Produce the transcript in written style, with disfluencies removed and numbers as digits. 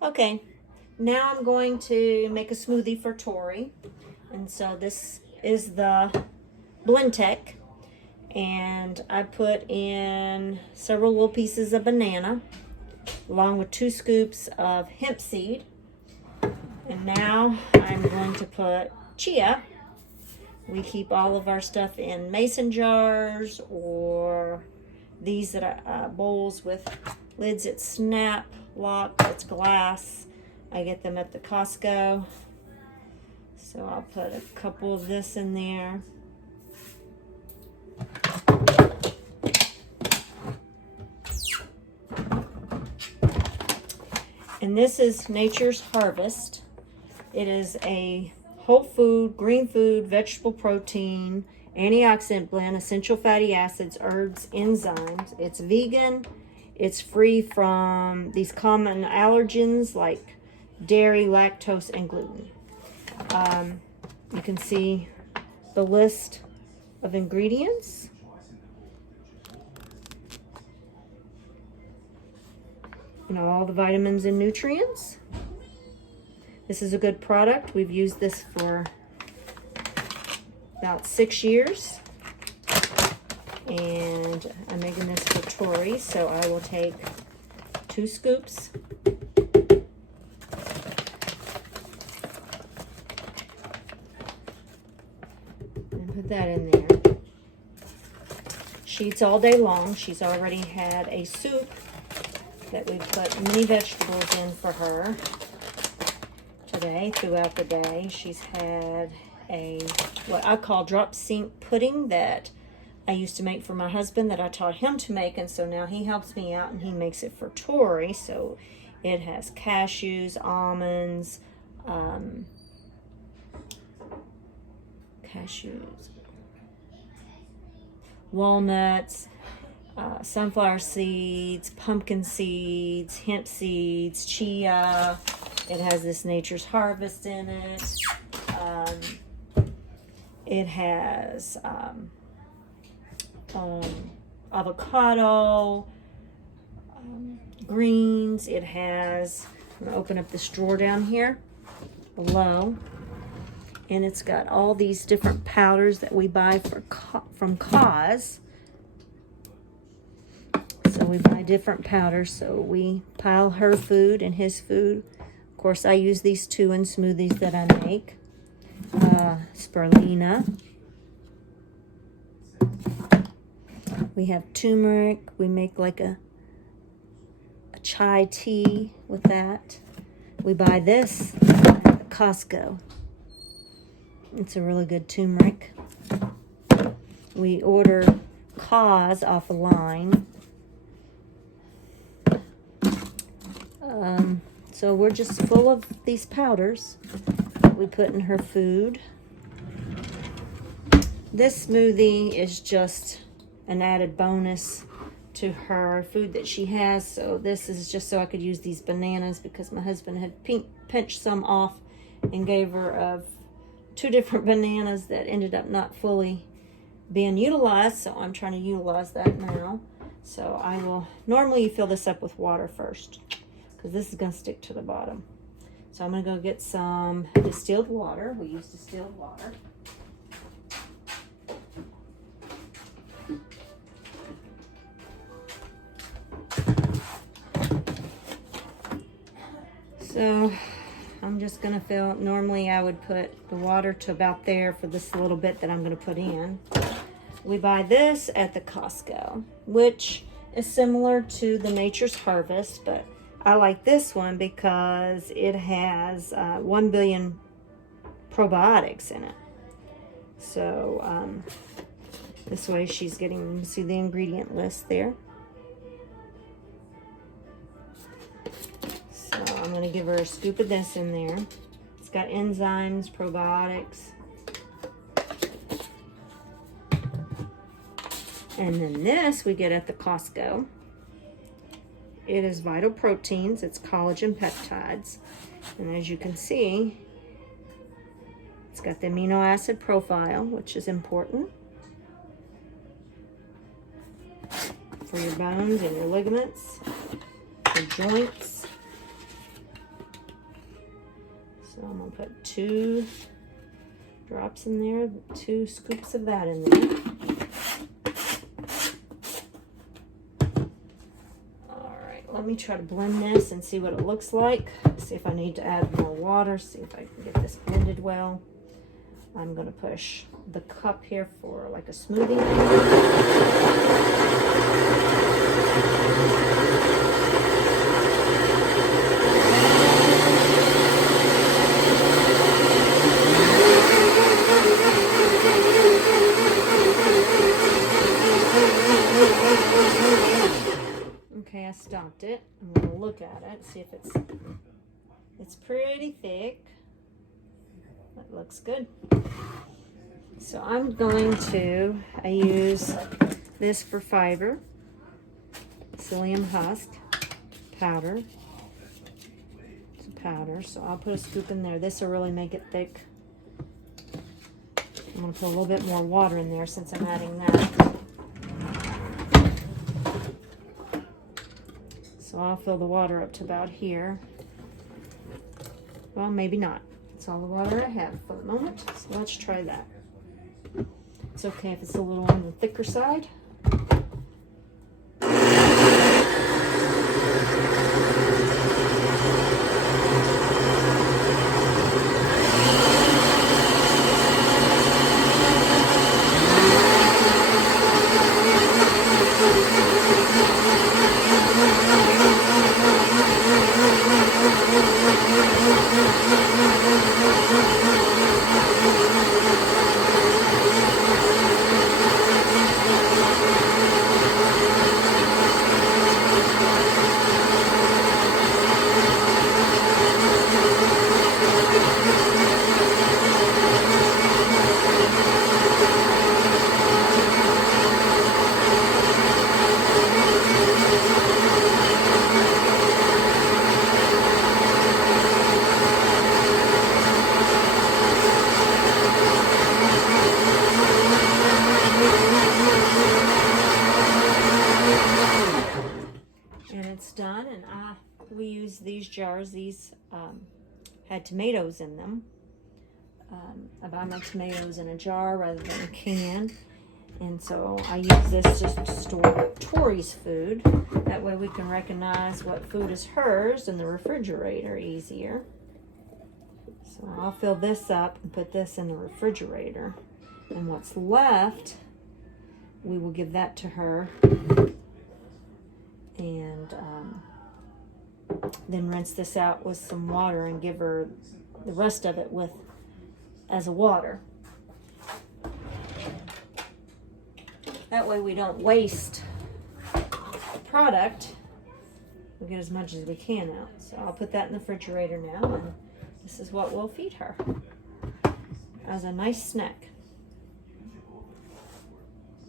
Okay, now I'm going to make a smoothie for Tori. And so this is the Blendtec. And I put in several little pieces of banana along with 2 scoops of hemp seed. And now I'm going to put chia. We keep all of our stuff in mason jars or these that are bowls with lids that snap, lock, it's glass. I get them at the Costco. So I'll put a couple of this in there. And this is Nature's Harvest. It is a whole food, green food, vegetable protein, antioxidant blend, essential fatty acids, herbs, enzymes. It's vegan. It's free from these common allergens like dairy, lactose, and gluten. You can see the list of ingredients. And all the vitamins and nutrients. This is a good product. We've used this for about 6 years. And I'm making this for Tori, so I will take 2 scoops. And put that in there. She eats all day long. She's already had a soup that we've put many vegetables in for her today, throughout the day. She's had a, what I call drop sink pudding that I used to make for my husband that I taught him to make, and so now he helps me out and he makes it for Tori. So it has cashews, almonds, walnuts, sunflower seeds, pumpkin seeds, hemp seeds, chia. It has this Nature's Harvest in it. It has avocado, greens. It has, I'm going to open up this drawer down here below. And it's got all these different powders that we buy from Cause. So we buy different powders. So we pile her food and his food. Of course, I use these 2 in smoothies that I make. Spirulina. We have turmeric. We make like a chai tea with that. We buy this at Costco. It's a really good turmeric. We order Cause off a line. So we're just full of these powders we put in her food. This smoothie is just an added bonus to her food that she has. So this is just so I could use these bananas because my husband had pinched some off and gave her of 2 different bananas that ended up not fully being utilized. So I'm trying to utilize that now. So I will normally fill this up with water first because this is going to stick to the bottom. So I'm going to go get some distilled water. We use distilled water. So I'm just going to fill, normally I would put the water to about there for this little bit that I'm going to put in. We buy this at the Costco, which is similar to the Nature's Harvest, but I like this one because it has 1 billion probiotics in it. So this way she's getting, see the ingredient list there. So I'm going to give her a scoop of this in there. It's got enzymes, probiotics. And then this we get at the Costco. It is Vital Proteins. It's collagen peptides. And as you can see, it's got the amino acid profile, which is important for your bones and your ligaments, your joints. So I'm gonna put 2 drops in there, 2 scoops of that in there. All right, let me try to blend this and see what it looks like. See if I need to add more water, see if I can get this blended well. I'm gonna push the cup here for like a smoothie. Okay, I stopped it. I'm gonna look at it, see if it's pretty thick. That looks good. So I'm going to, I use this for fiber, psyllium husk powder. It's a powder, so I'll put a scoop in there. This will really make it thick. I'm going to put a little bit more water in there since I'm adding that. So I'll fill the water up to about here. Well, maybe not. That's all the water I have for the moment. So let's try that. It's okay if it's a little on the thicker side. Done, and we use these jars. These had tomatoes in them. I buy my tomatoes in a jar rather than a can, and so I use this just to store Tori's food. That way we can recognize what food is hers in the refrigerator easier. So I'll fill this up and put this in the refrigerator, and what's left we will give that to her. And then rinse this out with some water and give her the rest of it as a water. That way we don't waste product. We get as much as we can out. So I'll put that in the refrigerator now, and this is what we'll feed her as a nice snack.